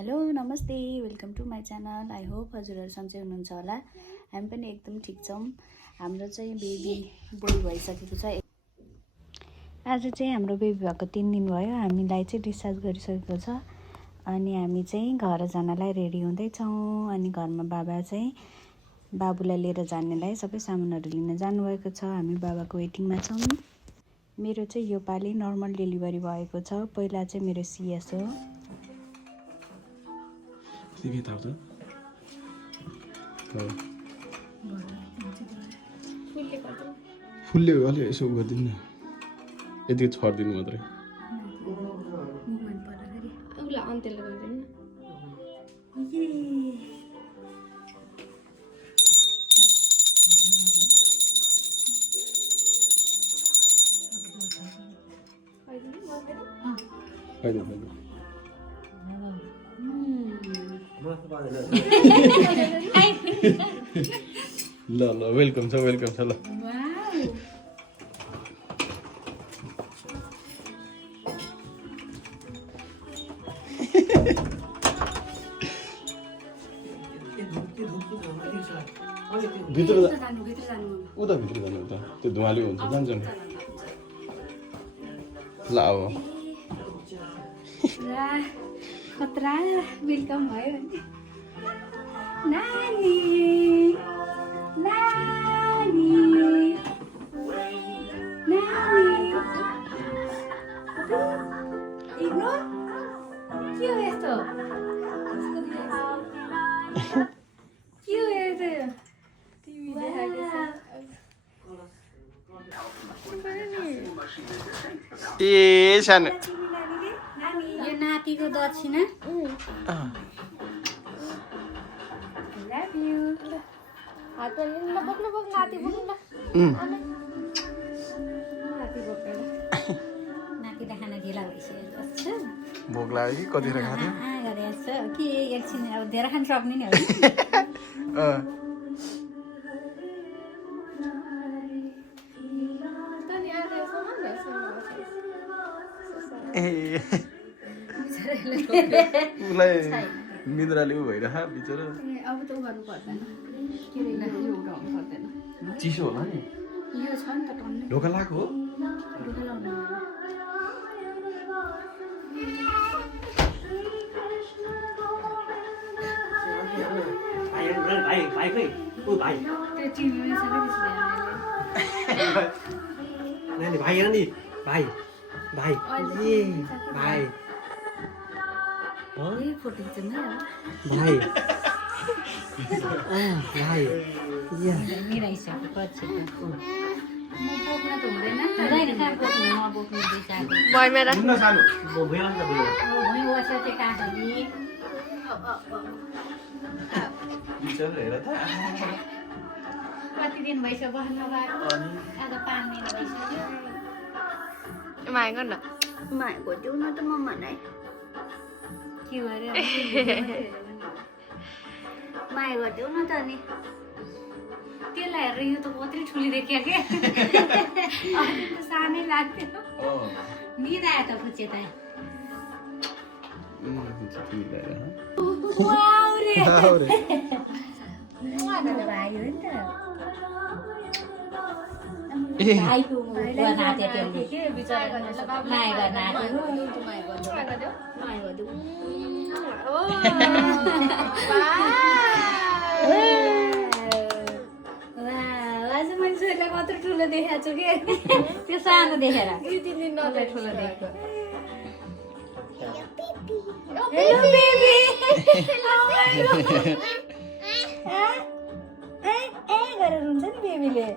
Hello नमस्ते welcome to my channel. I hope हजुरहरू सन्चै हुनुहुन्छ होला। हामी पनि एकदम ठिक छौँ। हाम्रो चाहिँ बेबी बोय भइसकेको छ। आज चाहिँ हाम्रो बेबी भएको 3 दिन भयो। हामीलाई चाहिँ डिस्चार्ज गरिसकेको छ अनि हामी चाहिँ घर जानलाई रेडी हुँदैछौँ। अनि घरमा बाबा चाहिँ बाबुलाई लिएर जानेलाई सबै सामानहरू लिन जानुभएको छ। हामी बाबाको वेटिङमा छौँ। मेरो चाहिँ यो पालि नर्मल डेलिभरी भएको छ। पहिला चाहिँ मेरो सिएस हो। के थाहा छ फुलले अलि यसो गरिदिनु न, यति छरिदिनु मात्रै। ल ल वेलकम छ ल। भित्र उता भित्र जानु उता त्यो धुवाले हुन्छ जान्छ नि। ल अब खतरा वेलकम भयो नानी नानी नानी इग्नो के हो यस्तो के हो यस्तो टिभी देखाएको छ ए सानो यो नातिको दक्षिणा। Love you. नाति खाना ढिला भइसकेको छ। भोक लाग्यो कि कतिखेर खाथ्यो गरेको छ कि एकछिन अब धेरै खान सक्ने नि हो। उसलाई निद्राले उ भइरह बिचरा। अब त उ गर्नु पर्दैन के रे यो उठाउनु पर्दैन। चिसो होला नि यो छ नि त टन्ने ढोका लाएको हो। ढोका लाउनु त्यो टिभीमा सबै नहीं भाई है नहीं भाई भाई ये भाई यही फोटो खिच्नु है भाई भाई ये मिलाइसकेपछि म बोक्न त हुँदैन हुँदैन कहाँ बोक्नु नबोक्नु बिचार भाइ मेरा सुन्न सानो वो भैया का बोलो भुइँ बस्छ त्यो काँसरी बिचरा हेर त कति दिन भइसक्यो बस्न गएको आज 5 दिन भइसक्यो। माया गर्न माया गरिदेऊ न त मम्मालाई के गर्यो माया गरिदेऊ न त अनि त्यसलाई हेरेर यो त कत्रै ठुली देखियो क्या अझै त सानै लाग्थ्यो निद आयो त खुच्चे त भाइ हो नि त भाइको नाथे त्यसले के बिचरा माया गर्न आएको माया गरिदेऊ आज मैले छोरीलाई कत्रो ठुलो देखाएको छु कि त्यो सानो देखेर ठुलो देखेको गरेर हुन्छ नि बेबीले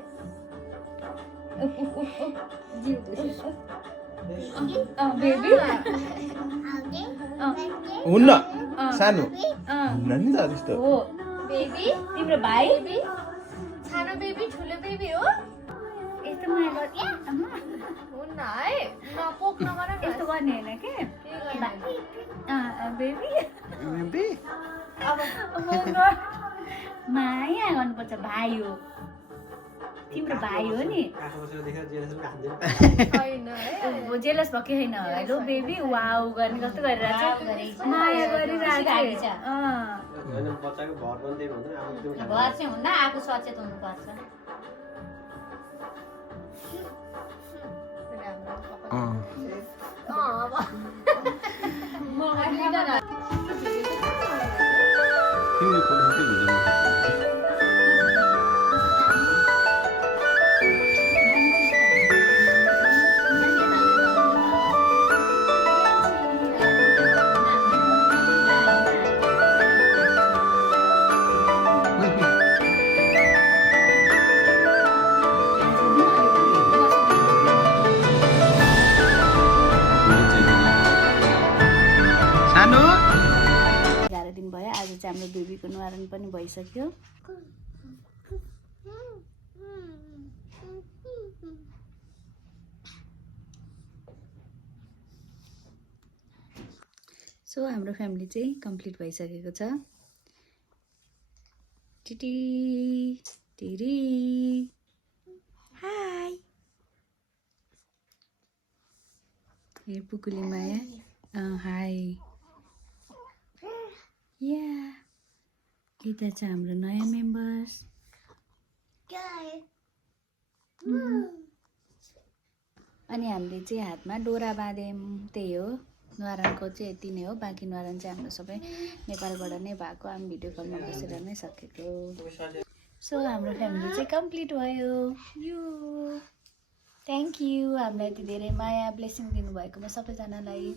बेबी हुन्न सानो हुन्न नि त त्यस्तो हो बेबी तिम्रो भाइ सानो बेबी ठुलो बेबी हो यस्तो माया गर्छ हुन्न है नपोक नगर न यस्तो गर्ने होइन के बेबी बेबी अब माया गर्नुपर्छ भाइ हो तिम्रो भाइ हो नि आँखा बसेर देखेर जेलस पनि हान्दैन होइन है जेलस भएकै होइन हेलो बेबी वाउ गर्ने कस्तो गरिरहेको छ माया गरिरहेको छ होइन बच्चाको भर पनि त्यही भन्छ नि आफू त्यो खानु घर चाहिँ हुन्न आफू सचेत हुनुपर्छ तिमीले खोलेको भिडियोमा सानो 11 दिन भयो आज चाहिँ हाम्रो बेबीको न्वारान पनि भइसक्यो सो हाम्रो फ्यामिली चाहिँ कम्प्लिट भइसकेको छ टिटी टिरी हाई ए पुकुली माया हाई या यता चाहिँ हाम्रो नयाँ मेम्बर्स अनि हामीले चाहिँ हातमा डोरा बाँध्यौँ त्यही हो न्वारानको चाहिँ यति नै हो बाँकी न्वारान चाहिँ हाम्रो सबै नेपालबाट नै भएको हामी भिडियो कलमा बसेर नै सकेको सो हाम्रो फ्यामिली चाहिँ कम्प्लिट भयो यो थ्याङ्क यू हामीलाई यति धेरै माया ब्लेसिङ दिनुभएकोमा सबैजनालाई